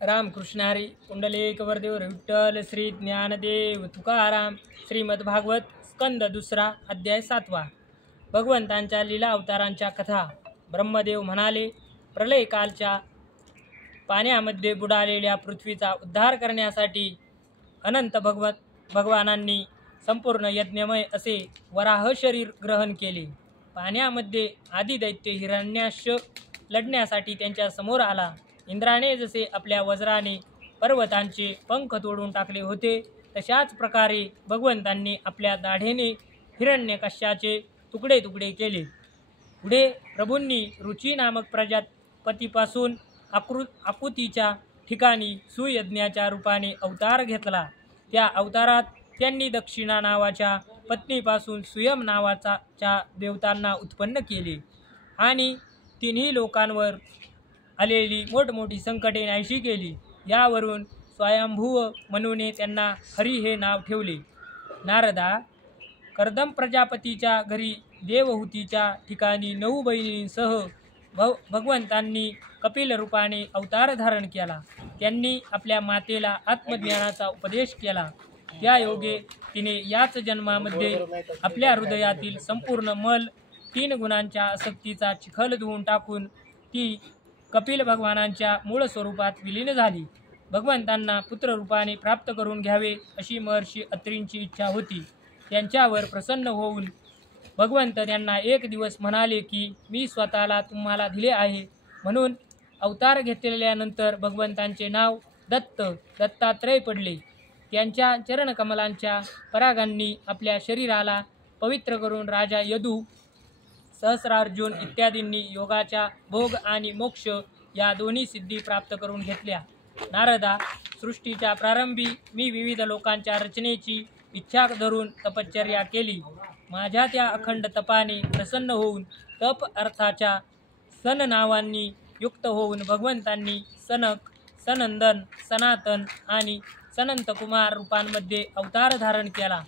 रामकृष्ण हरी कुंडलिक वरदेव विठ्ठल श्री ज्ञानदेव तुकाराम श्रीमद्भागवत स्कंद दुसरा अध्याय 7वा। भगवंतांच्या लीला अवतारांच्या कथा। ब्रह्मदेव म्हणाले, प्रलयकालच्या पाण्यामध्ये बुडालेल्या पृथ्वीचा उद्धार करण्यासाठी अनंत भगवानांनी संपूर्ण यज्ञमय असे वराह शरीर ग्रहण केले। पाण्यामध्ये आदिदैत्य हिरण्याक्ष लढण्यासाठी त्यांच्या समोर आला। इंद्राने जसे आपल्या वज्राने पर्वतांचे पंख तोडून टाकले होते, तशाच प्रकारे भगवंतांनी आपल्या दाढेने हिरण्यकश्याचे तुकडे तुकडे केले। पुढे प्रभूंनी रुची नामक प्रजापतीपासून आकुतीच्या ठिकाणी सुयज्ञाच्या रूपाने अवतार घेतला। त्या अवतारात त्यांनी दक्षिणा नावाच्या पत्नीपासून सुयम नावाच्या देवतांना उत्पन्न केले आणि तिन्ही लोकांवर आलेली मोठमोठी संकटे नाहीशी केली। यावरून स्वयंभुव मनुने त्यांना हरी हे नाव ठेवले। नारदा, कर्दम प्रजापतीच्या घरी देवहूतीच्या ठिकाणी 9 बहिणींसह भगवंतांनी कपिल रूपाने अवतार धारण केला। त्यांनी आपल्या मातेला आत्मज्ञानाचा उपदेश केला। त्या योगे तिने याच जन्मामध्ये आपल्या हृदयातील संपूर्ण मल 3 गुणांच्या आसक्तीचा चिखल धुवून टाकून ती कपिल भगवानांच्या मूळ स्वरूपात विलीन झाली। भगवंतांना पुत्ररूपाने प्राप्त करून घ्यावे अशी महर्षी अत्रींची इच्छा होती। त्यांच्यावर प्रसन्न होऊन भगवंत त्यांना एक दिवस म्हणाले की मी स्वतःला तुम्हाला दिले आहे। म्हणून अवतार घेतल्यानंतर भगवंतांचे नाव दत्तात्रय पडले। त्यांच्या चरणकमलांच्या परागांनी आपल्या शरीराला पवित्र करून राजा यदू, सहस्रार्जुन इत्यादींनी योगाच्या भोग आणि मोक्ष या दोन्ही सिद्धी प्राप्त करून घेतल्या। नारदा, सृष्टीच्या प्रारंभी मी विविध लोकांच्या रचनेची इच्छा धरून तपश्चर्या केली। माझ्या त्या अखंड तपाने प्रसन्न होऊन तप अर्थाच्या सन नावांनी युक्त होऊन भगवंतांनी सनक, सनंदन, सनातन आणि सनंतकुमार रूपांमध्ये अवतार धारण केला।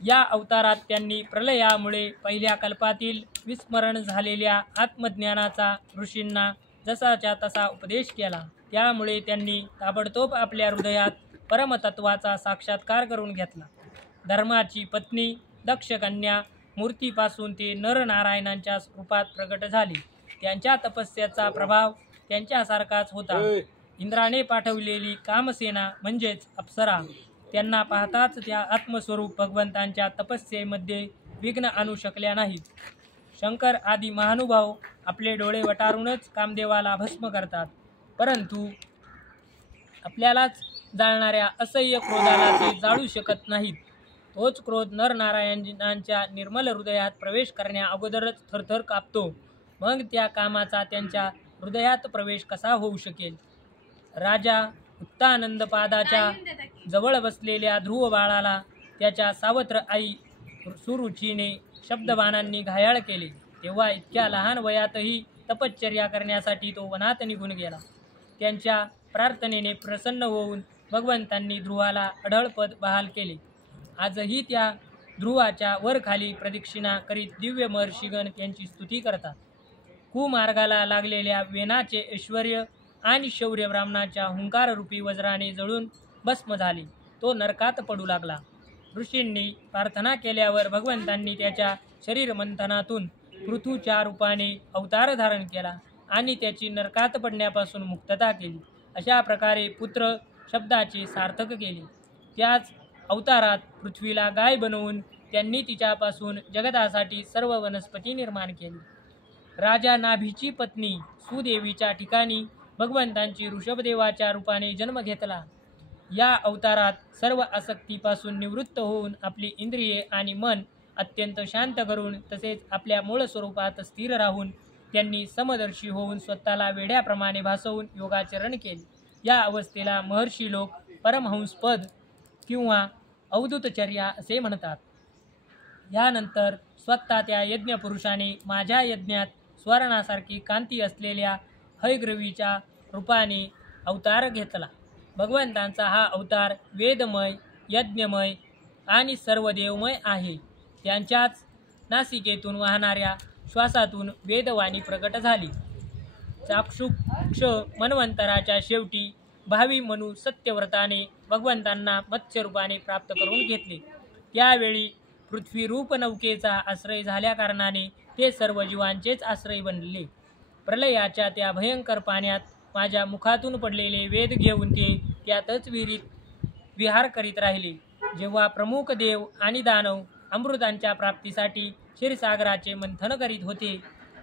या अवतारात त्यांनी प्रलयामुळे पहिल्या कल्पातील विस्मरण झालेल्या आत्मज्ञानाचा ऋषींना जसाच्या तसा उपदेश केला। त्यामुळे त्यांनी ताबडतोब आपल्या हृदयात परमतत्वाचा साक्षात्कार करून घेतला। धर्माची पत्नी दक्षकन्या मूर्तीपासून ते नरनारायणांच्या रूपात प्रकट झाली। त्यांच्या तपस्येचा प्रभाव त्यांच्यासारखाच होता। इंद्राने पाठवलेली कामसेना म्हणजेच अप्सरा त्यांना पाहताच त्या आत्मस्वरूप भगवंतांच्या तपस्येमध्ये विघ्न आणू शकल्या नाहीत। शंकर आदी महानुभाव आपले डोळे वटारूनच कामदेवाला भस्म करतात, परंतु आपल्यालाच जाळणाऱ्या असह्य क्रोधाला ते जाळू शकत नाहीत। तोच क्रोध नरनारायणांच्या निर्मल हृदयात प्रवेश करण्या अगोदरच थरथर कापतो, मग त्या कामाचा त्यांच्या हृदयात प्रवेश कसा होऊ शकेल। राजा उत्तानंदपादाच्या जवळ बसलेल्या ध्रुव बाळाला त्याच्या सावत्र आई सुरुचीने शब्दबाणांनी घायाळ केले। तेव्हा इतक्या लहान वयातही तपश्चर्या करण्यासाठी तो वनात निघून गेला। त्यांच्या प्रार्थनेने प्रसन्न होऊन भगवंतांनी ध्रुवाला अढळपद बहाल केले। आजही त्या ध्रुवाच्या वरखाली प्रदक्षिणा करीत दिव्य महर्षिगण त्यांची स्तुती करतात। कुमार्गाला लागलेल्या वेनाचे ऐश्वर्य आणि शौर्य ब्राह्मणाच्या हुंकाररूपी वज्राने जळून भस्म झाले। तो नरकात पडू लागला। ऋषींनी प्रार्थना केल्यावर भगवंतांनी त्याच्या शरीर मंथनातून पृथूच्या रूपाने अवतार धारण केला आणि त्याची नरकात पडण्यापासून मुक्तता केली। अशा प्रकारे पुत्र शब्दाचे सार्थक केले। त्याच अवतारात पृथ्वीला गाय बनवून त्यांनी तिच्यापासून जगतासाठी सर्व वनस्पती निर्माण केली। राजा नाभीची पत्नी सुदेवीच्या ठिकाणी भगवंतांची ऋषभदेवाच्या रूपाने जन्म घेतला। या अवतारात सर्व आसक्तीपासून निवृत्त होऊन आपली इंद्रिये आणि मन अत्यंत शांत करून तसेच आपल्या मूळ स्वरूपात स्थिर राहून त्यांनी समदर्शी होऊन स्वतःला वेड्याप्रमाणे भासवून योगाचरण केले। या अवस्थेला महर्षी लोक परमहंसपद किंवा अवधूतचर्या असे म्हणतात। यानंतर स्वतः त्या यज्ञपुरुषाने माझ्या यज्ञात स्वर्णासारखी कांती असलेल्या हयग्रीवाच्या रूपाने अवतार घेतला। भगवंतांचा हा अवतार वेदमय, यज्ञमय आणि सर्व देवमय आहे। त्यांच्याच नासिकेतून वाहणाऱ्या श्वासातून वेदवाणी प्रकट झाली। चाक्षुक लाक्ष मन्वंतराच्या शेवटी भावी मनु सत्यव्रताने भगवंतांना मत्स्यरूपाने प्राप्त करून घेतले। त्यावेळी पृथ्वीरूप नौकेचा आश्रय झाल्या कारणाने ते सर्व जीवांचेच आश्रय बनले। प्रलयाच्या त्या भयंकर पाण्यात माझ्या मुखातून पडलेले वेद घेऊन ते त्यातच विहिरीत विहार करीत राहिले। जेव्हा प्रमुख देव आणि दानव अमृतांच्या प्राप्तीसाठी क्षीरसागराचे मंथन करीत होते,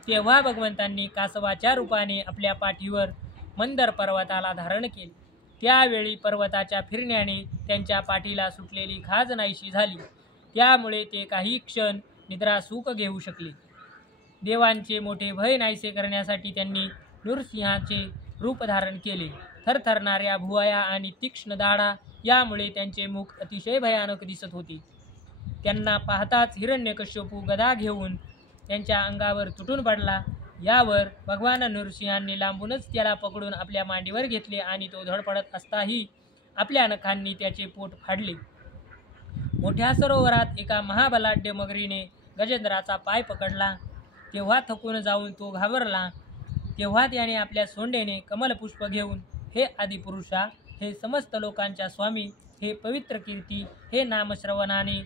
तेव्हा भगवंतांनी कासवाच्या रूपाने आपल्या पाठीवर मंदर पर्वताला धारण केले। त्यावेळी पर्वताच्या फिरण्याने त्यांच्या पाठीला सुटलेली खाज नाहीशी झाली, त्यामुळे ते काही क्षण निद्रासुख घेऊ शकले। देवांचे मोठे भय नाहीसे करण्यासाठी त्यांनी नृसिंहाचे रूप धारण केले। थरथरणाऱ्या भुवया आणि तीक्ष्ण दाढा यामुळे त्यांचे मुख अतिशय भयानक दिसत होते। त्यांना पाहताच हिरण्यकश्यपू गदा घेऊन त्यांच्या अंगावर तुटून पडला। यावर भगवान नृसिंहांनी लांबूनच त्याला पकडून आपल्या मांडीवर घेतले आणि तो धडपडत असताही आपल्या नखांनी त्याचे पोट फाडले। मोठ्या सरोवरात एका महाबलाढ्य मगरीने गजेंद्राचा पाय पकडला, तेव्हा थकून जाऊन तो घाबरला। तेव्हा त्याने आपल्या सोंडेने कमलपुष्प घेऊन, हे आदिपुरुषा, हे समस्त लोकांच्या स्वामी, हे पवित्र कीर्ती, हे नामश्रवणाने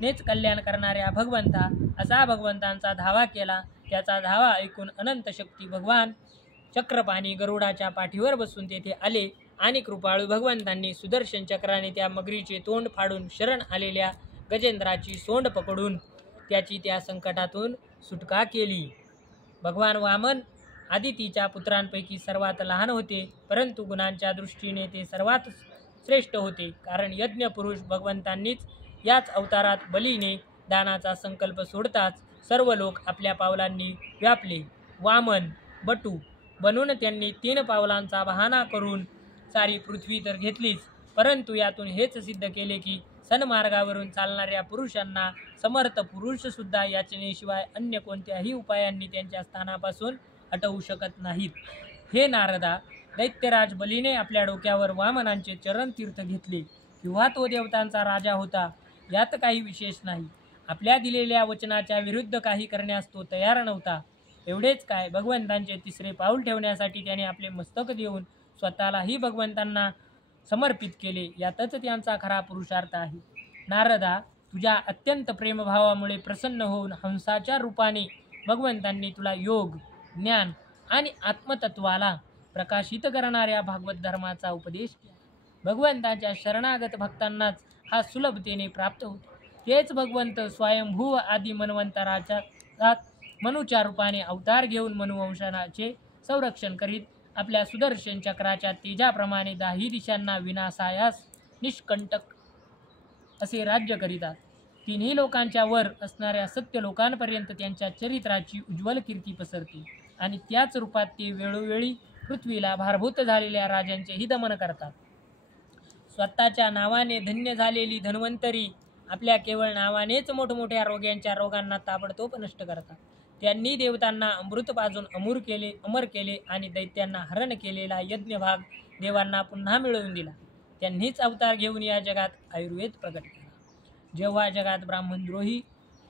नेच कल्याण करणाऱ्या भगवंता, असा भगवंतांचा धावा केला। त्याचा धावा ऐकून अनंत शक्ती भगवान चक्रपाणी गरुडाच्या पाठीवर बसून तेथे आले आणि कृपाळू भगवंतांनी सुदर्शन चक्राने त्या मगरीचे तोंड फाडून शरण आलेल्या गजेंद्राची सोंड पकडून त्याची त्या संकटातून सुटका केली। भगवान वामन आदितीच्या पुत्रांपैकी सर्वात लहान होते, परंतु गुणांच्या दृष्टीने ते सर्वात श्रेष्ठ होते, कारण यज्ञ पुरुष भगवंतांनीच याच अवतारात बलीने दानाचा संकल्प सोडताच सर्व लोक आपल्या पावलांनी व्यापले। वामन बटू बनून त्यांनी 3 पावलांचा बहाणा करून सारी पृथ्वी तर घेतलीच, परंतु यातून हेच सिद्ध केले की सन्मार्गावरून चालणाऱ्या पुरुषांना समर्थ पुरुष सुद्धा याचनेशिवाय अन्य कोणत्याही उपायांनी त्यांच्या स्थानापासून हटवू शकत नाहीत। हे नारदा, दैत्यराज बलीने आपल्या डोक्यावर वामनांचे चरणतीर्थ घेतले, किंवा तो देवतांचा राजा होता, यात काही विशेष नाही। आपल्या दिलेल्या वचनाच्या विरुद्ध काही करण्यास तो तयार नव्हता। एवढेच काय, भगवंतांचे 3रे पाऊल ठेवण्यासाठी त्याने आपले मस्तक देऊन स्वतःलाही भगवंतांना समर्पित केले, यातच त्यांचा खरा पुरुषार्थ आहे। नारदा, तुझ्या अत्यंत प्रेमभावामुळे प्रसन्न होऊन हंसाच्या रूपाने भगवंतांनी तुला योग, ज्ञान आणि आत्मतत्वाला प्रकाशित करणाऱ्या भागवत धर्माचा उपदेश केला। भगवंतांच्या शरणागत भक्तांनाच हा सुलभतेने प्राप्त होतो। तेच भगवंत स्वयंभू आदी मन्वंतराच्या मनुच्या रूपाने अवतार घेऊन मनुवंशाचे संरक्षण करीत आपल्या सुदर्शन चक्राच्या तेजाप्रमाणे 10 दिशांना विनाशायास निष्कंटक असे राज्य करीतात। 3 लोकांच्या वर असणाऱ्या सत्य लोकांपर्यंत त्यांच्या चरित्राची उज्ज्वल कीर्ती पसरते आणि त्याच रूपात ते वेळोवेळी पृथ्वीला भारभूत झालेल्या राजांचेही दमन करतात। स्वतःच्या नावाने धन्य झालेली धन्वंतरी आपल्या केवळ नावानेच मोठमोठ्या रोगांना ताबडतोब नष्ट करतात। त्यांनी देवतांना अमृत पाजून अमर केले आणि दैत्यांना हरण केलेला यज्ञभाग देवांना पुन्हा मिळवून दिला। त्यांनीच अवतार घेऊन या जगात आयुर्वेद प्रकट केला। जेव्हा जगात ब्राह्मणद्रोही,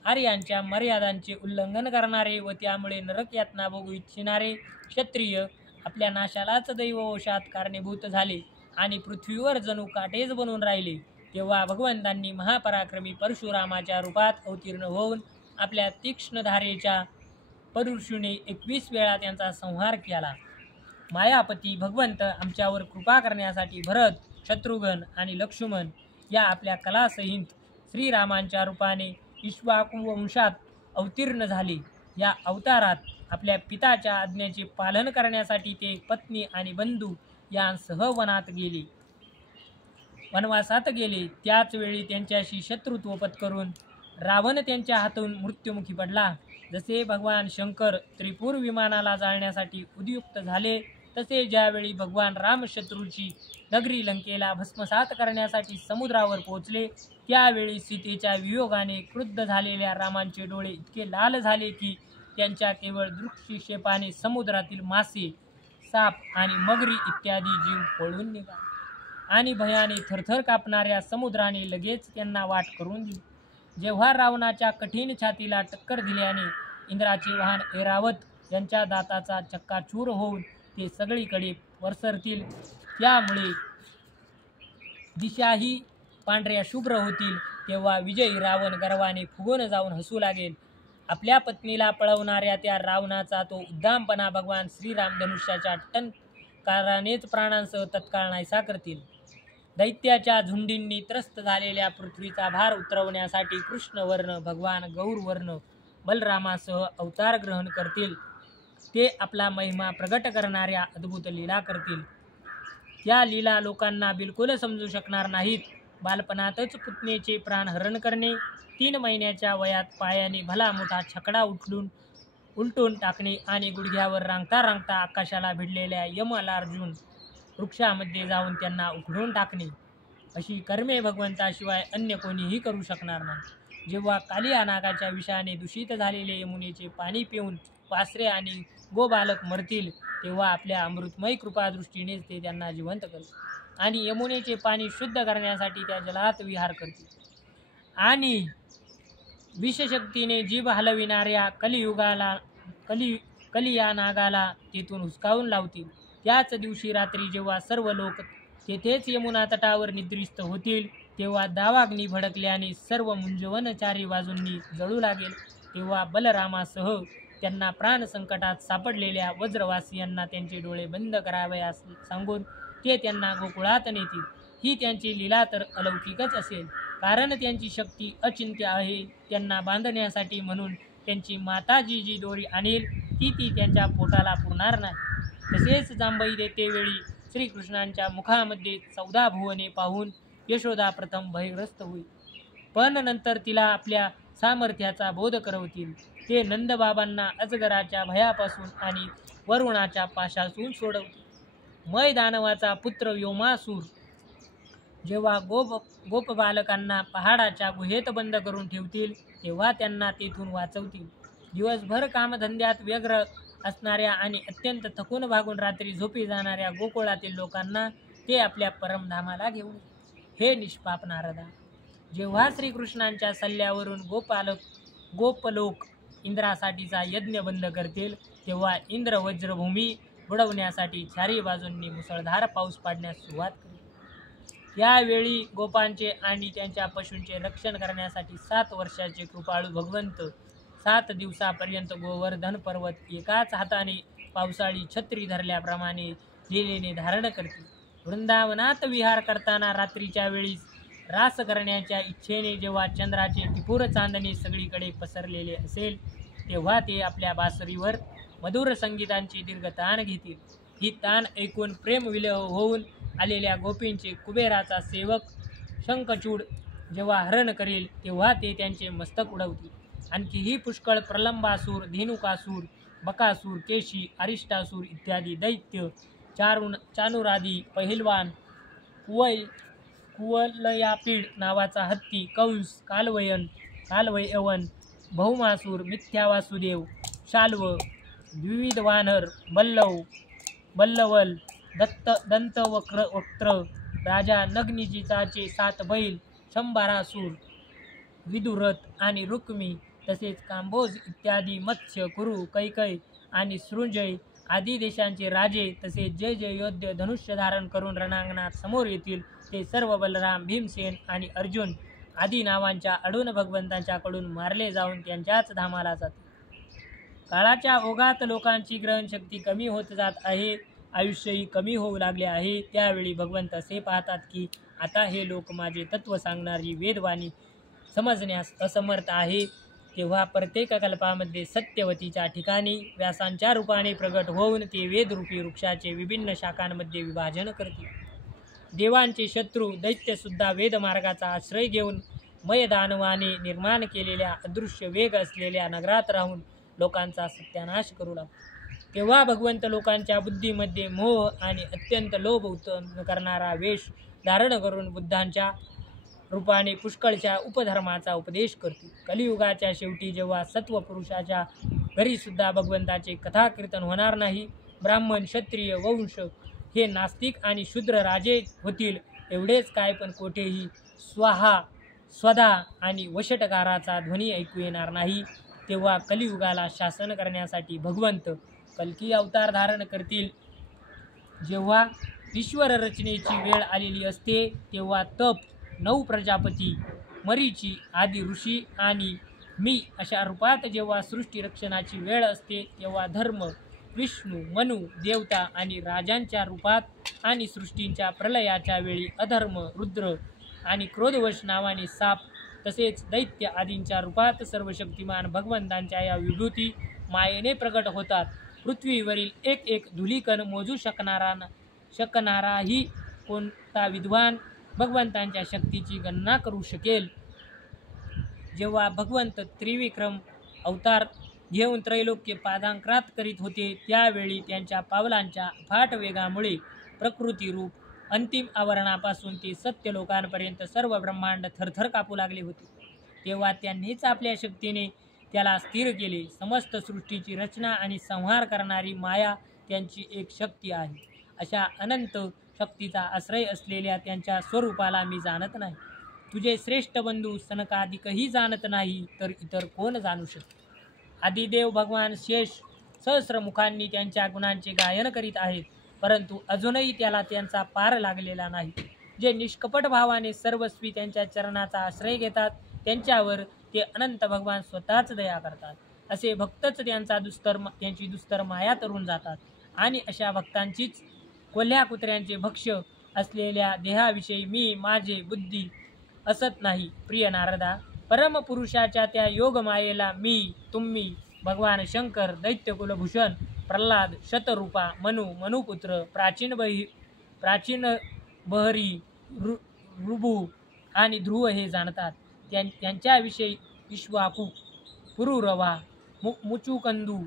आर्यांच्या मर्यादांचे उल्लंघन करणारे व त्यामुळे नरक यातना भोगू इच्छिणारे क्षत्रिय आपल्या नाशालाच दैववशात कारणीभूत झाले आणि पृथ्वीवर जणू काटेच बनून राहिले, तेव्हा भगवंतांनी महापराक्रमी परशुरामाच्या रूपात अवतीर्ण होऊन आपल्या तीक्ष्ण धारेच्या परशुने 21 वेळा त्यांचा संहार केला। मायापती भगवंत आमच्यावर कृपा करण्यासाठी भरत, शत्रुघ्न आणि लक्ष्मण या आपल्या कलासहित श्रीरामांच्या रूपाने इक्ष्वाकू वंशात अवतीर्ण झाले। या अवतारात आपल्या पिताच्या आज्ञेचे पालन करण्यासाठी ते पत्नी आणि बंधू यांसह वनवासात गेले। त्याच वेळी त्यांच्याशी शत्रुत्व पत्करून रावण त्यांच्या हातून मृत्युमुखी पडला। जसे भगवान शंकर त्रिपुर विमानाला जाळण्यासाठी उद्युक्त झाले, तसे ज्यावेळी भगवान राम शत्रूची नगरी लंकेला भस्मसात करण्यासाठी समुद्रावर पोहोचले, त्यावेळी सीतेच्या वियोगाने क्रुद्ध झालेल्या रामांचे डोळे इतके लाल झाले की त्यांच्या केवळ दृष्टिक्षेपाने समुद्रातील मासे, साप आणि मगरी इत्यादी जीव पळून निघाले आणि भयाने थरथर कापणाऱ्या समुद्राने लगेच त्यांना वाट करून दिली। जेव्हा रावणाच्या कठीण छातीला टक्कर दिल्याने इंद्राचे वाहन ऐरावत यांच्या दाताचा चक्काचूर होऊन ते सगळीकडे पसरतील, त्यामुळे दिशाही पांढऱ्या शुभ्र होतील. तेव्हा विजयी रावण गर्वाने फुगून जाऊन हसू लागेल. आपल्या पत्नीला पळवणाऱ्या त्या रावणाचा तो उद्दामपणा भगवान श्रीराम धनुष्याच्या टंकारानेच प्राणांसह तत्काळ नाहीसा करतील. दैत्याच्या झुंडींनी त्रस्त झालेल्या पृथ्वीचा भार उतरवण्यासाठी कृष्णवर्ण भगवान गौरवर्ण बलरामासह अवतार ग्रहण करतील. ते आपला महिमा प्रगट करणाऱ्या अद्भुत लीला करतील. त्या लीला लोकांना बिलकुल समजू शकणार नाहीत. बालपणातच पुतणेचे प्राणहरण करणे, 3 महिन्याच्या वयात पायाने भला मोठा छकडा उलटून टाकणे आणि गुडघ्यावर रांगता रांगता आकाशाला भिडलेल्या यमलार्जुन वृक्षामध्ये जाऊन त्यांना उखडून टाकणे, अशी कर्मे भगवंताशिवाय अन्य कोणीही करू शकणार नाही. जेव्हा कालिया नागाच्या विषाने दूषित झालेले यमुनेचे पाणी पिऊन वासरे आणि गोबालक मरतील, तेव्हा आपल्या अमृतमय कृपादृष्टीनेच ते त्यांना जिवंत करतील आणि यमुनेचे पाणी शुद्ध करण्यासाठी त्या जलात विहार करतील आणि विषशक्तीने जीभ हलविणाऱ्या कलिया नागाला तेथून हुसकावून लावतील. त्याच दिवशी रात्री जेव्हा सर्व लोक तेथेच यमुना तटावर निद्रिस्त होतील, तेव्हा दावाग्नी भडकल्याने सर्व मुंजवन चारी बाजूंनी जळू लागेल. तेव्हा बलरामासह त्यांना प्राणसंकटात सापडलेल्या वज्रवासियांना त्यांचे डोळे बंद करावयास सांगून ते त्यांना गोकुळात नेतील. ही त्यांची लीला तर अलौकिकच असेल, कारण त्यांची शक्ती अचिंत्य आहे. त्यांना बांधण्यासाठी म्हणून त्यांची माता जी दोरी आणेल ती त्यांच्या पोटाला पुरणार नाही. तसेच जांभई देतेवेळी श्रीकृष्णांच्या मुखामध्ये 14 भुवने पाहून यशोदा प्रथम भयग्रस्त होईल, पण नंतर तिला आपल्या सामर्थ्याचा बोध करवतील. ते नंदबाबांना अजगराच्या भयापासून आणि वरुणाच्या पाशातून सोडवतील. मय दानवाचा पुत्र व्योमासूर जेव्हा गोपबालकांना पहाडाच्या गुहेत बंद करून ठेवतील, तेव्हा त्यांना तेथून वाचवतील. दिवसभर कामधंद्यात व्यग्र असणाऱ्या आणि अत्यंत थकून भागून रात्री झोपी जाणाऱ्या गोकुळातील लोकांना ते आपल्या परमधामाला घेऊन. हे निष्पाप नारदा, जेव्हा श्रीकृष्णांच्या सल्ल्यावरून गोपलोक इंद्रासाठीचा यज्ञ बंद करतील, तेव्हा इंद्र वज्रभूमी बुडवण्यासाठी चारी बाजूंनी मुसळधार पाऊस पाडण्यास सुरुवात करेल. यावेळी गोपांचे आणि त्यांच्या पशूंचे रक्षण करण्यासाठी 7 वर्षाचे कृपाळू भगवंत 7 दिवसापर्यंत गोवर्धन पर्वत एकाच हाताने पावसाळी छत्री धरल्याप्रमाणे लीलेने धारण करतील. वृंदावनात विहार करताना रात्रीच्या वेळी रास करण्याच्या इच्छेने जेव्हा चंद्राचे टिपूर चांदणे सगळीकडे पसरलेले असेल, तेव्हा ते आपल्या बासरीवर मधुर संगीतांची दीर्घ तान घेतील. ही तान ऐकून प्रेमविलह होऊन आलेल्या गोपींचे कुबेराचा सेवक शंखचूड जेव्हा हरण करेल, तेव्हा ते त्यांचे मस्तक उडवतील. आणखीही पुष्कळ प्रलंबासूर, धेनुकासूर, बकासूर, केशी, अरिष्टासूर इत्यादी दैत्य, चानुरादी पहिलवान, कुवलयापीड नावाचा हत्ती, कंस, कालवयवन, भौमासूर, मिथ्यावासुदेव, शाल्व, द्विविध वानर, बल्लवल, दंतवक्त्र, राजा नग्निजिताचे 7 बैल, शंभरासूर, विदुरथ आणि रुक्मी, तसेच कांबोज इत्यादी मत्स्य, कुरु, कैकय आणि सृंजय आदी देशांचे राजे, तसेच जे जे योद्ध धनुष्य धारण करून रणांगणात समोर येतील, ते सर्व बलराम, भीमसेन आणि अर्जुन आदी नावांच्या अडून भगवंतांच्याकडून मारले जाऊन त्यांच्याच धामाला जातील. काळाच्या ओघात लोकांची ग्रहणशक्ती कमी होत जात आहे, आयुष्यही कमी होऊ लागले आहे. त्यावेळी भगवंत असे पाहतात की आता हे लोक माझे तत्व सांगणारी वेदवाणी समजण्यास असमर्थ आहे. तेव्हा प्रत्येक कल्पामध्ये सत्यवतीच्या ठिकाणी व्यासांच्या रूपाने प्रगट होऊन ते वेदरूपी वृक्षाचे विभिन्न शाखांमध्ये विभाजन करतील. देवांचे शत्रू दैत्यसुद्धा वेदमार्गाचा आश्रय घेऊन मयदानवाने निर्माण केलेल्या अदृश्य वेग असलेल्या नगरात राहून लोकांचा सत्यानाश करू लागतो. तेव्हा भगवंत लोकांच्या बुद्धीमध्ये मोह आणि अत्यंत लोभ उत्पन्न करणारा वेश धारण करून बुद्धांच्या रूपाने पुष्कळच्या उपधर्माचा उपदेश करतील. कलियुगाच्या शेवटी जेव्हा सत्वपुरुषाच्या घरीसुद्धा भगवंताचे कथाकीर्तन होणार नाही, ब्राह्मण, क्षत्रिय, वंश हे नास्तिक आणि शूद्र राजे होतील. एवढेच काय, पण कोठेही स्वाहा, स्वधा आणि वशटकाराचा ध्वनी ऐकू येणार नाही. तेव्हा कलियुगाला शासन करण्यासाठी भगवंत कल्की अवतार धारण करतील. जेव्हा ईश्वर रचनेची वेळ आलेली असते तेव्हा तप, 9 प्रजापती, मरीची आदी ऋषी आणि मी अशा रूपात जेव्हा सृष्टी रक्षणाची वेळ असते तेव्हा धर्म, विष्णू, मनु, देवता आणि राजांच्या रूपात आणि सृष्टींच्या प्रलयाच्या वेळी अधर्म, रुद्र आणि क्रोधवश नावाने साप तसेच दैत्य आदींच्या रूपात सर्वशक्तिमान भगवंतांच्या या विभूती मायेने प्रकट होतात. पृथ्वीवरील एक एक धुलीकण मोजू शकणाराही कोणता विद्वान भगवंतांच्या शक्तीची गणना करू शकेल. जेव्हा भगवंत त्रिविक्रम अवतार घेऊन त्रैलोक्य पादांक्रांत करीत होते त्यावेळी त्यांच्या पावलांच्या फाट वेगामुळे प्रकृती रूप अंतिम आवरणापासून ते सत्य लोकांपर्यंत सर्व ब्रह्मांड थरथर कापू लागले होते. तेव्हा त्यांनीच आपल्या शक्तीने त्याला स्थिर केले. समस्त सृष्टीची रचना आणि संहार करणारी माया त्यांची एक शक्ती आहे. अशा अनंत शक्तीचा आश्रय असलेल्या त्यांच्या स्वरूपाला मी जाणत नाही. तुझे श्रेष्ठ बंधू सनकादिकही जाणत नाही तर इतर कोण जाणू शकते. आदिदेव भगवान शेष सहस्रमुखांनी त्यांच्या गुणांचे गायन करीत आहेत, परंतु अजूनही त्याला त्यांचा पार लागलेला नाही. जे निष्कपट भावाने सर्वस्वी त्यांच्या चरणाचा आश्रय घेतात त्यांच्यावर ते अनंत भगवान स्वतःच दया करतात. असे भक्तच त्यांची दुस्तर माया तरून जातात आणि अशा भक्तांचीच कोल्ह्या कुत्र्यांचे भक्ष्य असलेल्या देहाविषयी मी माझे बुद्धी असत नाही. प्रिय नारदा, परमपुरुषाच्या त्या योगमायेला मी, तुम्ही, भगवान शंकर, दैत्यकुलभूषण, प्रल्हाद, शतरूपा, मनुपुत्र, प्राचीन बहरी, रुबू आणि ध्रुव हे जाणतात. त्यांच्याविषयी इक्ष्वाकू, पुरुरवा, मुचुकंदू,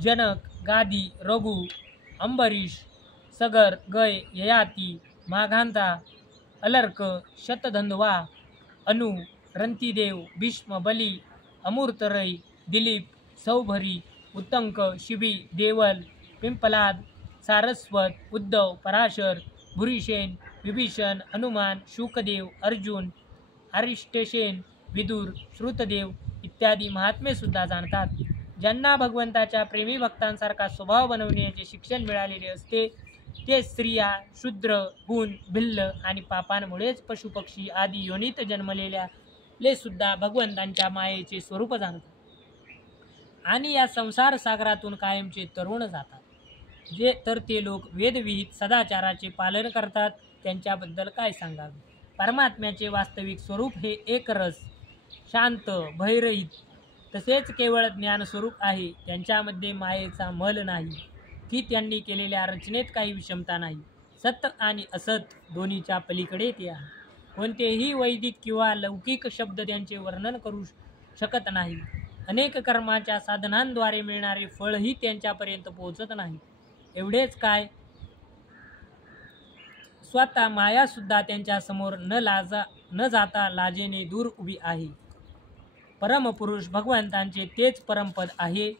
जनक, गादी, रघु, अंबरीश, सगर, गय, ययाती, माघांता, अलर्क, शतधन्वा, अनु, रंतिदेव, भीष्म, बली, अमूर्तरय, दिलीप, सौभरी, उत्तंक, शिबी, देवल, पिंपलाद, सारस्वत, उद्धव, पराशर, भूरिसेन, विभीषण, हनुमान, शुकदेव, अर्जुन, अरिष्टसेन, विदुर, श्रुतदेव इत्यादी महात्मे सुद्धा जाणतात. ज्यांना भगवंताच्या प्रेमी भक्तांसारखा स्वभाव बनवण्याचे शिक्षण मिळालेले असते ते स्त्रिया, शूद्र, गुण, भिल्ल आणि पापांमुळेच पशुपक्षी आदी योनीत जन्मलेले सुद्धा भगवंतांच्या मायेचे स्वरूप जाणतात आणि या संसार सागरातून कायमचे तरुण जातात. जे तर ते लोक वेदविहित सदाचाराचे पालन करतात त्यांच्याबद्दल काय सांगावे. परमात्म्याचे वास्तविक स्वरूप हे एकरस, शांत, भयरहित तसेच केवळ ज्ञानस्वरूप आहे. त्यांच्यामध्ये मायेचा मल नाही की त्यांनी केलेल्या रचनेत काही विषमता नाही. सत आणि असत दोन्हीच्या पलीकडे ते आहे. कोणतेही वैदिक किंवा लौकिक शब्द त्यांचे वर्णन करू शकत नाही. अनेक कर्माच्या साधनांद्वारे मिळणारे फळही त्यांच्यापर्यंत पोहोचत नाही. एवढेच काय, स्वतः मायासुद्धा त्यांच्यासमोर न जाता लाजेने दूर उभी आहे. परमपुरुष भगवंतांचे तेच परमपद आहे.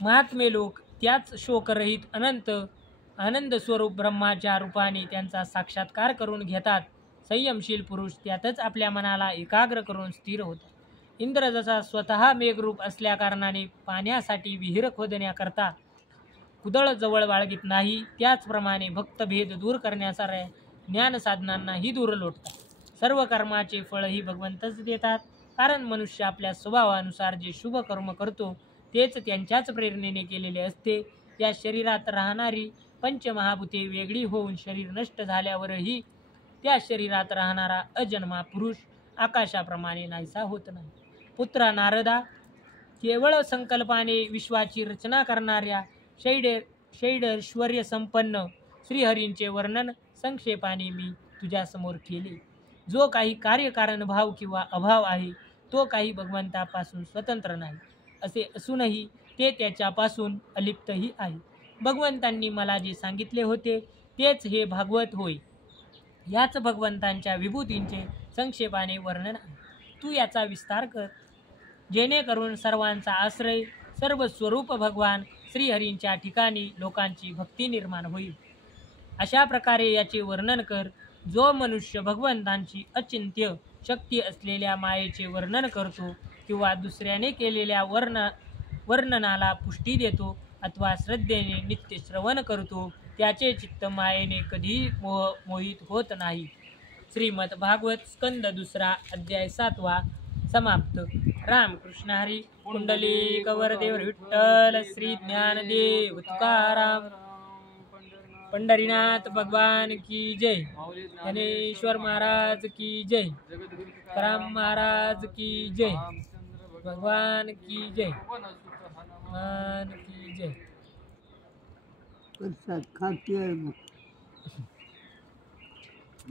महात्मे लोक त्याच शोकरहित आनंद स्वरूप ब्रह्माच्या रूपाने त्यांचा साक्षात्कार करून घेतात. संयमशील पुरुष त्यातच आपल्या मनाला एकाग्र करून स्थिर होतात. इंद्र जसा स्वतः मेघरूप असल्याकारणाने पाण्यासाठी विहीर खोदण्याकरता कुदळ जवळ बाळगीत नाही, त्याचप्रमाणे भक्तभेद दूर करण्यासाऱ्या ज्ञानसाधनांनाही दूर लोटतात. सर्व कर्माचे फळही भगवंतच देतात, कारण मनुष्य आपल्या स्वभावानुसार जे शुभ कर्म करतो तेच त्यांच्याच प्रेरणेने केलेले असते. या शरीरात राहणारी पंचमहाभूते वेगळी होऊन शरीर नष्ट झाल्यावरही त्या शरीरात राहणारा अजन्मा पुरुष आकाशाप्रमाणे नाहीसा होत नाही. पुत्रा नारदा, केवळ संकल्पाने विश्वाची रचना करणाऱ्या षैडैश्वर्य संपन्न श्रीहरींचे वर्णन संक्षेपाने मी तुझ्यासमोर केले. जो काही कार्यकारण भाव किंवा अभाव आहे तो काही भगवंतापासून स्वतंत्र नाही. असे असूनही ते त्याच्यापासून अलिप्तही आहे. भगवंतांनी मला जे सांगितले होते तेच हे भागवत होय. याच भगवंतांच्या विभूतींचे संक्षेपाने वर्णन आहे. तू याचा विस्तार कर, जेणेकरून सर्वांचा आश्रय सर्व स्वरूप भगवान श्रीहरींच्या ठिकाणी लोकांची भक्ती निर्माण होईल. अशा प्रकारे याचे वर्णन कर. जो मनुष्य भगवंतांची अचिंत्य शक्ती असलेल्या मायेचे वर्णन करतो किंवा दुसऱ्याने केलेल्या वर्णनाला पुष्टी देतो अथवा श्रद्धेने नित्य श्रवण करतो त्याचे चित्त मायेने कधीही मोहित होत नाही. श्रीमद भागवत स्कंद दुसरा अध्याय 7 समाप्त. रामकृष्ण हरी. पुंडलिक वरदेव विठ्ठल श्री ज्ञानदेव तुकाराम. पंढरीनाथ भगवान की जय. ज्ञानेश्वर महाराज की जय. राम महाराज की जय. भगवान की जय. भगवान की जय. प्रसाद खाते